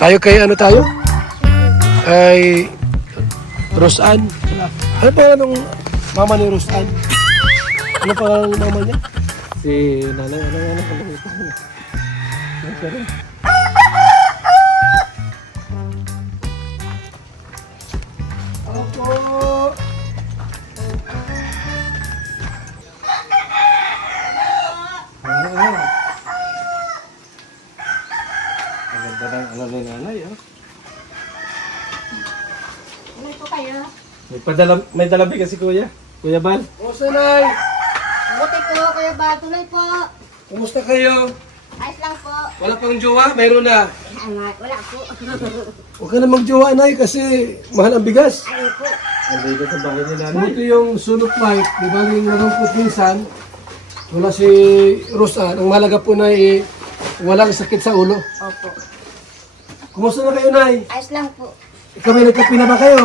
Tayo kay ano tayo? Ay Rosan. Ano pa ng mama ni Rosan? Ano pa ng mama niya? Si nanay, ano kalimutan niya. Ako po. Ang ganda ng ano ni nanay, ah. Ano po kayo? May dalabi kasi kuya. Kuya Bal. Kumusta, Nay? Buti po, Kuya Ba. Tuloy po. Kumusta kayo? Ayos lang po. Wala pang jowa? Mayroon na. Wala po. Huwag ka na magjowa, Nay, kasi mahal ang bigas. Ano po? Ang dito sa bahay ni nanay. Buti yung sulok light, di ba yung malungkot minsan, wala si Rosan. Ang malaga po na walang sakit sa ulo. Opo. Kumusta na kayo, Nay? Ayos lang po. Ikaw may nagkape na ba kayo?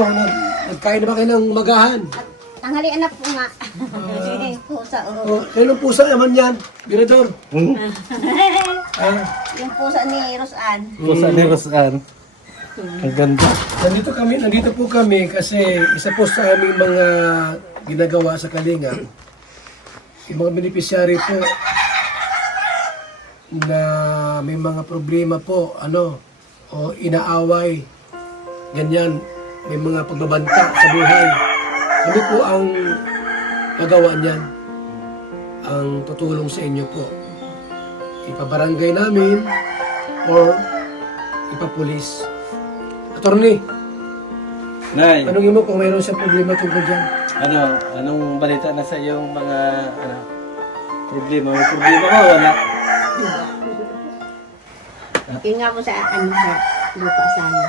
Nagkain na ba kayo ng magahan? At tanghalian na po nga. Pusa, O, kailan pusa naman yan? Birador. Ah, Yung pusa ni Rosan. Pusa ni Rosan. Ang ganda. nandito po kami kasi isa po sa aming mga ginagawa sa Kalinga, yung mga beneficiary po na may mga problema po, o inaaway, ganyan, may mga pagbabanta sa buhay. Kami po ang magawa niyan, ang tutulong sa inyo po. Ipabarangay namin or ipapulis. Attorney, Nay, anong mo kung mayroon siyang problema tungkol dyan? anong balita na sa iyong mga problema? May problema ka wala? Yun nga po sa lupa sana.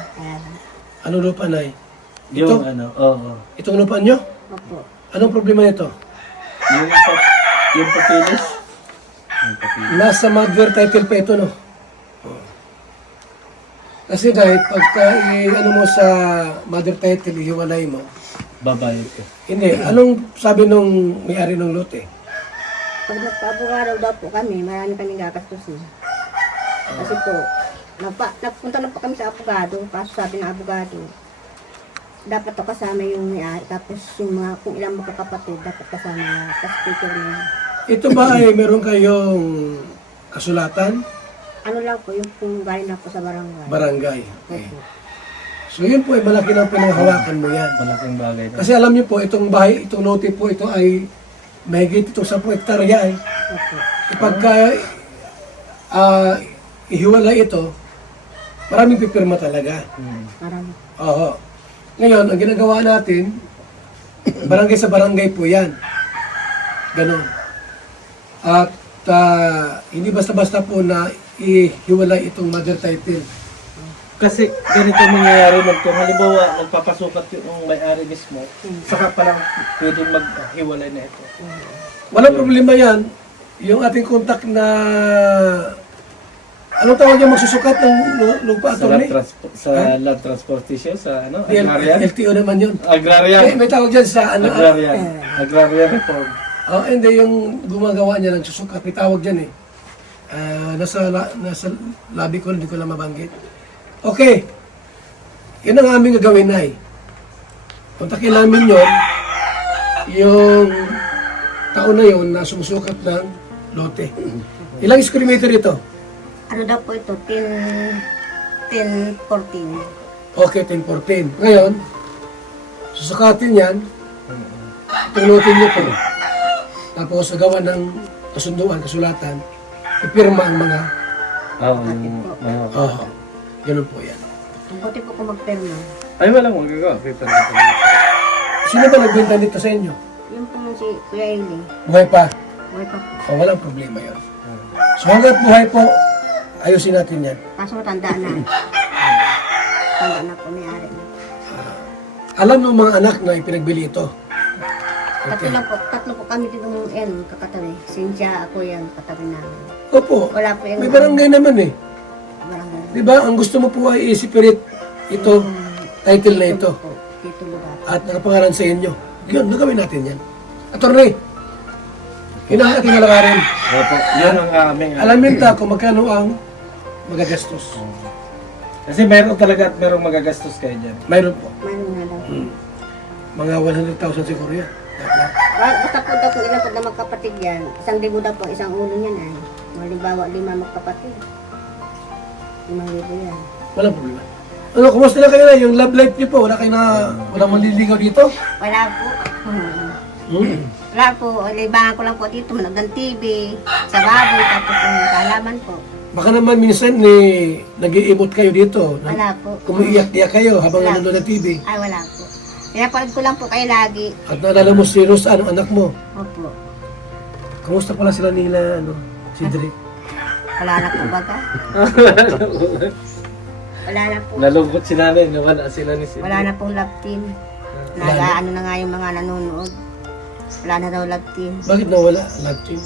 Anong lupa, Nay? Yung Ito? oo. Itong lupa nyo? Opo. Anong problema nito? Yung papilis. Yung papilis. Nasa mother title pa ito, no? Kasi dahil pagka ano mo sa mother title, ihiwalay mo. Babae ko. Hindi, anong sabi nung may-ari ng lote? Pag nagpa-abogado daw po kami, marami kaming gagastusin. Kasi po, nagpunta na po kami sa abogado, kaso sabi ng abogado, dapat to kasama yung may-ari, tapos yung mga, kung ilang magkakapatid, dapat kasama na, tapos picture na. Ito ba ay meron kayong kasulatan? Ano lang po, yung kung galing na po sa barangay. Barangay. Okay. Opo. So yun po ay malaki ng pinanghawakan mo yan. Malaking bagay na. Kasi alam niyo po, itong bahay, itong lote po, ito ay mahigit itong 10 hektarya ay. Opo. Pagka ihiwalay ito, maraming pipirma talaga. Marami. Oo. Ngayon, ang ginagawa natin, barangay sa barangay po yan. Ganon. At hindi basta-basta po na ihiwalay itong mother title. Kasi ganito mangyayari kung halimbawa nagpapasukat yung may-ari mismo, saka pa lang pwedeng maghiwalay na ito. Walang problema yan. Yung ating contact na anong tawag yung magsusukat ng lupa, Sa land, attorney? sa land transportation, sa agrarian? LTO naman yun. Agrarian. May tawag dyan sa Agrarian. Agrarian reform. Oh, hindi yung gumagawa niya ng susukat, may tawag dyan eh. Nasa labi ko, hindi ko lang mabanggit. Okay. Yun ang aming gagawin na kontakin namin yun, yung taon na yun na sumusukat ng lote. Ilang square meter ito? Ano daw po ito? 10-14. Okay, 10-14. Ngayon, susukatin yan, itong lote niyo po. Tapos, gawa ng kasunduan, kasulatan, ipirma ang mga, ganun po yan. Buti po kung magpirma. Ay, walang magagawa. Paper na pala. Sino ba nagbenta dito sa inyo? Yung po si Kuya Eli. Buhay pa? Buhay pa po. O, walang problema yun. So, hanggat buhay po, ayusin natin yan. Kaso tanda na. Tanda na po may-ari na. Alam ng mga anak na ipinagbili ito. Tatlo po kami dito ng kakatabi. Cynthia, ako yung katabi namin. Opo, Wala po yung may barangay naman eh. barangay. Di ba? Ang gusto mo po ay i-separate ito, title na ito. Po, dito lugar. At nakapangalan sa inyo. Yun, nagawin natin yan. Attorney, yun ang ating halakarin. Opo, yan ang aming Alamin ta kung magkano ang magagastos. Kasi meron talaga at merong magagastos kayo dyan. Mayroon po. Mayroon nga daw. Mga 100,000 siguro yan. Dapat. Basta po daw kung ilan po na magkapatid yan, 1,000 daw po, isang ulo niyan ay. Halimbawa, 5 magkapatid. 5,000 yan. Walang problema. Ano, kumusta na kayo na? Yung love life niyo po, wala kayo na, walang manliligaw dito? Wala po. Wala po, libangan ko lang po dito, manood ng TV, sa baboy, tapos yung kalaman po. Baka naman minsan nag-iimot kayo dito. Wala po. Kumiiyak-iyak kayo habang Wala. nanonood ng TV. Ay, wala po. Pinapanood ko lang po kayo lagi. At naalala mo si Rose, anong anak mo? Opo. Kumusta pala sila nila, si Drake? Wala na po baga. Wala na po. Nalungkot si nanay, nawala sila ni Cedric. Wala na pong love team. Nag-ano na nga yung mga nanonood. Wala na daw love team. Bakit nawala? Love team.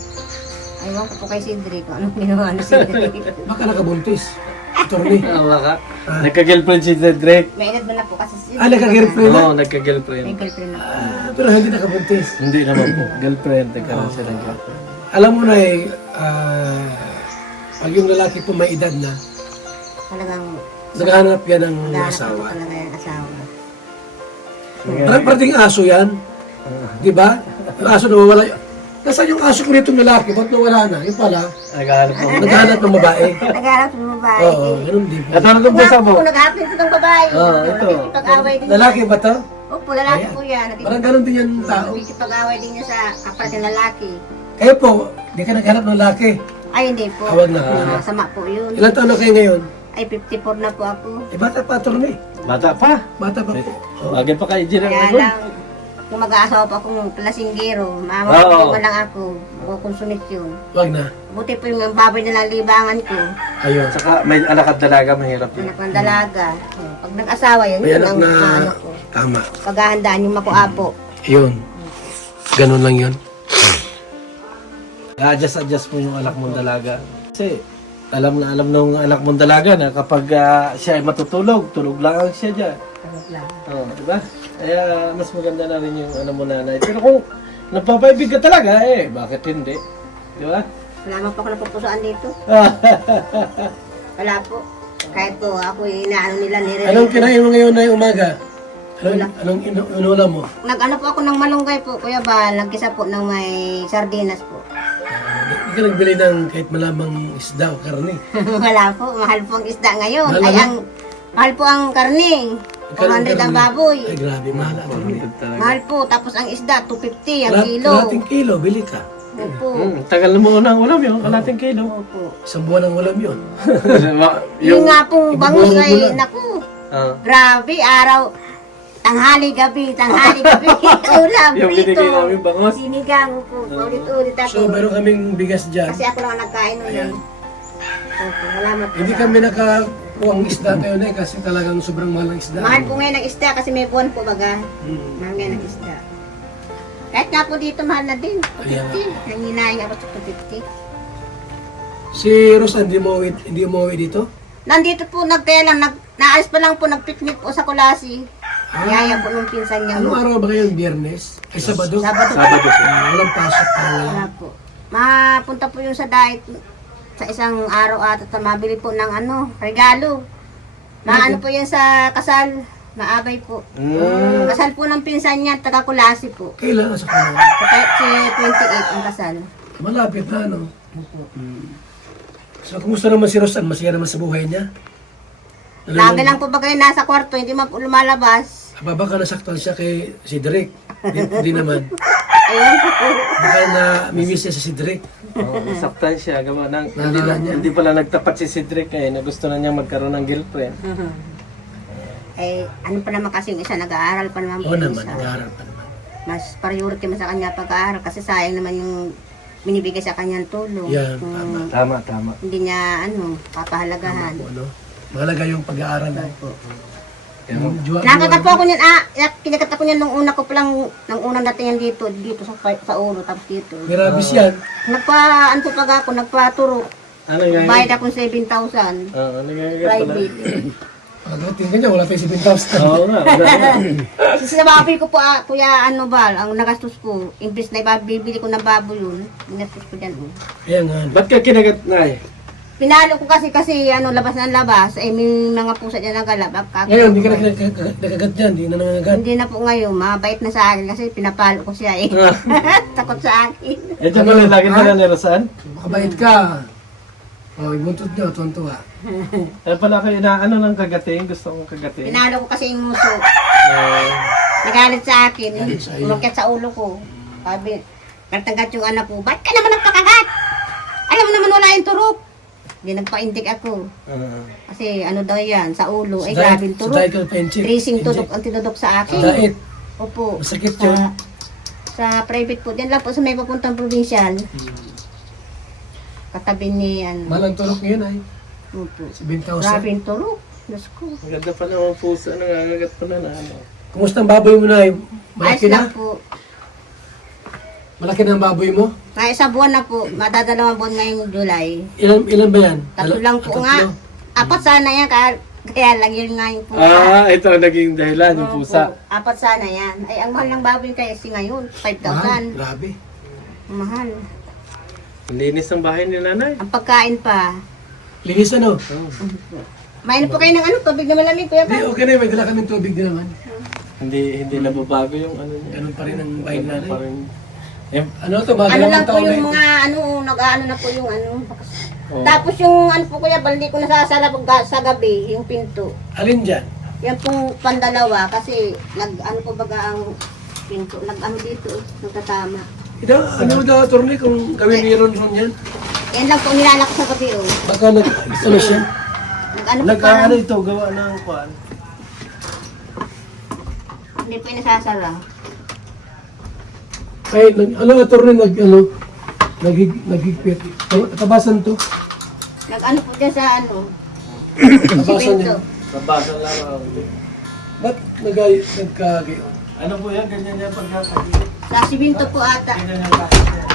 Aywan ko po kay Cedric kung anong ginawa ni Cedric. Baka nakabuntis. Attorney. Tama ka. Nagka-girlfriend si Cedric. May edad ba na po kasi Cedric? Nagka-girlfriend na? Oo, nagka-girlfriend. May girlfriend na po. Pero hindi nakabuntis. Hindi naman po. Girlfriend, nagkaroon siya ng girlfriend. Alam mo na pag yung lalaki po may edad na, Talagang naghahanap yan ng naghahanap po asawa. talaga yung asawa. Parang parating aso yan. Di ba? Yung aso nawawala. Nasaan yung aso ko nitong lalaki? Ba't nawala na? Yung pala, Naghahanap po. naghahanap ng babae. Naghahanap ng babae. Oo, ganun din po. At ano itong pusa mo? Kung naghahanap ito ng babae. Oo, ito. Nakikipag-away din. Lalaki ba to? Opo, lalaki Ayan. po yan. Parang ganun din yan tao. Nakikipag-away din niya sa kapatid ng lalaki. Kayo po, di ka naghanap ng lalaki. Ay, hindi po. Tawag na po. Masama po yun. Ilan taon na kayo ngayon? Ay, 54 na po ako. Bata pa, attorney. Bata pa. Bata pa po. Oh. Bagay pa kay Engineer Kaya Ragon. lang, kung mag-aasawa pa akong palasinggero, Oo. mamamagay lang ako, kukonsumit yun. Wag na. Buti po yung baboy na libangan ko, Ayun. Saka may anak at dalaga, mahirap yun. anak ng dalaga. Pag nag-asawa yun, May yun anak ang na ano ko. tama. Paghahandaan yung makuapo. Yun. Ganun lang yun. Adjust mo yung anak mong dalaga. Kasi alam na alam ng anak mong dalaga na kapag siya ay matutulog, tulog lang siya dyan. Tulog lang. Oo, di ba? Kaya mas maganda na rin yung ano mo nanay. Pero kung nagpapaibig ka talaga, bakit hindi? Di ba? Wala man po ako napupusuan dito. Wala po. Kahit po ako inaano nila, Anong kinain mo ngayon na umaga? Anong inulam mo? Nag-ano po ako ng malunggay po, Kuya Bal. Nagkisa po ng may sardinas po. Hindi ka nagbili ng kahit malamang isda o karne. Wala po. Mahal po ang isda ngayon. Mahal Ay, ano? mahal po ang karne. 400 ang baboy. Ay, grabe, mahal ang karne. Mahal po. Tapos ang isda, 250 ang kilo. Kalating kilo, bili ka. Opo. Tagal na mo na ang ulam yun, kalating kilo. Opo. Isang buwan ang ulam yun. Yung nga pong bangus ibuburo mo ay, na. naku, Ah. grabe, araw, tanghali gabi, ulam, Yung prito. binigay namin bangos. Sinigang po, ulit-ulit So, ako. meron kaming bigas dyan. Kasi ako lang ang nagkain nun eh. Opo, salamat po. Hindi kami nakakuha ang isda tayo na kasi talagang sobrang mahal ang isda. Mahal po ngayon ang isda kasi may buwan po baga. Hmm. Mahal ngayon ang isda. Kahit nga po dito mahal na din, 250. Nanginayang ako sa 250. Si Rosa, hindi umuwi dito? Nandito po, kaya lang, naalis pa lang po, nag-picnic po sa Kulasi. Yaya po nung pinsan niya. Anong araw ba ngayon? Biyernes? Ay, Sabado? Sabado. Walang pasok pa ngayon. Wala po. Mapunta po yung sa diet sa isang araw at mabili po ng regalo. Maano po yan sa kasal, maabay po. Kasal po ng pinsan niya, taga Kulasi po. Kailan nasa kanila? Si 28 ang kasal. Malapit na, no? So, kumusta naman si Rosan? Masaya naman sa buhay niya? Lagi lang po ba kayo nasa kwarto, hindi man po lumalabas. Baka nasaktan siya kay si Derek. Hindi naman. Ayun po. Baka na mimiss niya si Cedric. Nasaktan siya, gawa ng, Nalala niya. hindi pala nagtapat si Cedric na gusto na niya magkaroon ng girlfriend. Ano pa naman kasi yung isa, nag-aaral pa naman po Oo yung naman, isa. nag-aaral pa naman. Mas priority mo sa kanya pag-aaral kasi sayang naman yung binibigay sa kanyang tulong. Yan, Kung Tama. hindi niya papahalagahan. Ano? Mahalaga yung pag-aaral. Opo. Nakakatawa. Nakakata po ako niyan, kinakata ko niyan nung una ko palang, nung unang dating yan dito sa ulo, tapos dito. May rabies yan. Ano po pag ako, nagpaturo. Ano nga? Bayad akong 7,000. Ano nga pala? Private. Pagdating ka niya, wala tayong 7,000. Oo nga, wala na. Kasi sa baboy ko po, kuya, ang nagastos ko, imbis na bibili ko ng baboy yun, ginastos ko dyan. Kaya nga. Ba't ka kinagat na Pinalo ko kasi labas ng labas, eh may mga pusa dyan nagalabak. Ngayon, hindi ka na nakagat dyan, hindi na nangangagat. Hindi na po ngayon, mabait na sa akin kasi pinapalo ko siya eh. Takot sa akin. Ito pala lagi nila nirasan. Makabait ka. Oh, ibuntot niyo, tuwan-tuwa. Ano pala kayo na ano ng kagating? Gusto kong kagating. Pinalo ko kasi yung muso. Nagalit sa akin, Galit sa iyo. umakyat sa ulo ko. Sabi, kartagat yung anak ko, ba't ka naman nagpakagat? Alam mo naman wala yung turok. Hindi nagpa-indik ako. Kasi ano daw yan, sa ulo, ay grabe yung turok. Sa diet ka pa-inject. Tracing tudok ang tinudok sa akin. Diet. Opo. Masakit yun. Sa private po, diyan lang po sa may papuntang provincial. Katabi ni ano. Malang tulok ngayon ay. Opo. 7,000. Grabe yung turok. Diyos ko. Ang ganda pa naman pusa, nangangagat pa na ano. Kumusta ang baboy mo na ay? Ayos Malaki lang na? po. Malaki na ang baboy mo? Kaya sa buwan na po, madadalawang buwan ngayong July. Ilan ba yan? Tatlo lang po Tatlo? nga. Apat sana yan, kaya lang yun nga yung pusa. Ito ang naging dahilan, yung Opo, pusa. apat sana yan. Ay, ang mahal ng baboy kasi ngayon, 5,000. Mahal. Grabe. Mahal. Ang linis ng bahay ni nanay. Ang pagkain pa. Linis ano? Mainom po kayo ng tubig na malamig, kuya Hindi, pa. okay na yun. May dala kaming tubig din naman. Hindi nababago yung ano niya. Ganun pa rin ang bahay Ganun pa natin. rin. Eh, Ano to? Mga Ano lang dalawang po taon na yung ito. mga, nag-ano na po yung oh. Tapos yung po kuya, baldi ko nasasara sa gabi, yung pinto. Alin dyan? Yan pong pandalawa kasi po baga ang pinto, dito, nagtatama. Ito, ano daw, attorney, kung gawin ni Ron yan? Yan lang po nilalak sa gabi Baka ano siya? Nag-ano po Ano parang, ito, gawa ng kwan. hindi po yung nasasara. Ay, ano, attorney, nagigpit. Tabasan to. Nag-ano po dyan sa Tabasan pinto. niya. Nabasa lang ako. Ba't nagkagayon? Ano po yan? Ganyan yan pagkakagilid. Sa siminto po ata. Ganyan yung kakagilid.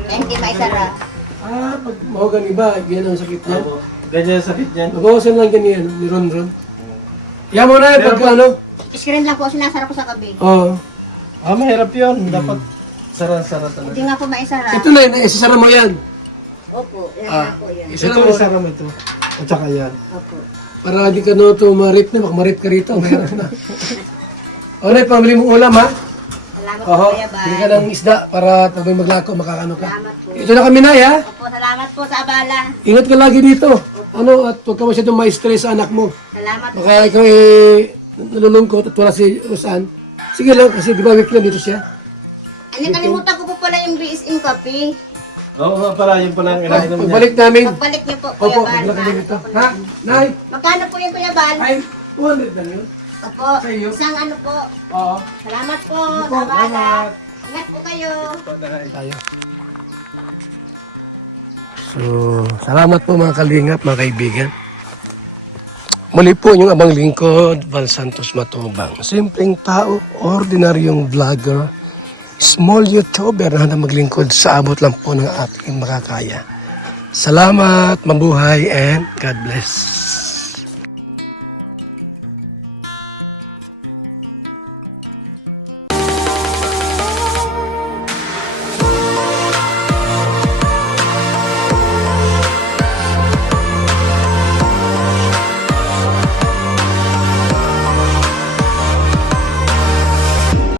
Kaya hindi maisara. Pag mahugan iba, yan ang sakit niya. Ganyan yung sakit niyan. Magawasan lang ganyan, ni Ron. Yan mo na, pag ano. Screen lang po sinasara ko sa gabi. Oo. Mahirap yun. Dapat sara-sara talaga. Hindi nga po maisara. Ito na, isasara mo yan. Opo, yan nga po yan. Isara Ito, mo. isara mo ito. At saka yan. Opo. Para di ka na ito marip na, baka marip ka rito. Mahirap na. O na, pamili mong ulam ha. Salamat po Oho, kuya, bili ka bye. ng isda para pag may maglako, makakano ka. Salamat po. Ito na kami na ha. Opo, salamat po sa abala. Ingat ka lagi dito. Ano, at huwag ka masyadong ma-stress sa anak mo. Salamat po. Baka ikaw nalulungkot at wala si Rosan. Sige lang, kasi di ba week lang dito siya. Ano, kalimutan ko po pala yung BSM coffee. Oo nga pala, yun pala ang inainom niya. Pagbalik namin. Pagbalik niyo po, Opo, Kuya Bal. pagbalik kami dito. Ha? Nay? Magkano po yung Kuya Bal? Ay, 200 lang yun. Opo, Sa iyo? isang ano po. Oo. Salamat po Opo, sa abala. salamat. Ingat po kayo. Tayo. So, salamat po mga kalingap, mga kaibigan. Muli po yung abang lingkod, Val Santos Matubang. Simpleng tao, ordinaryong vlogger, small YouTuber na maglingkod sa abot lang po ng ating makakaya. Salamat, mabuhay, and God bless.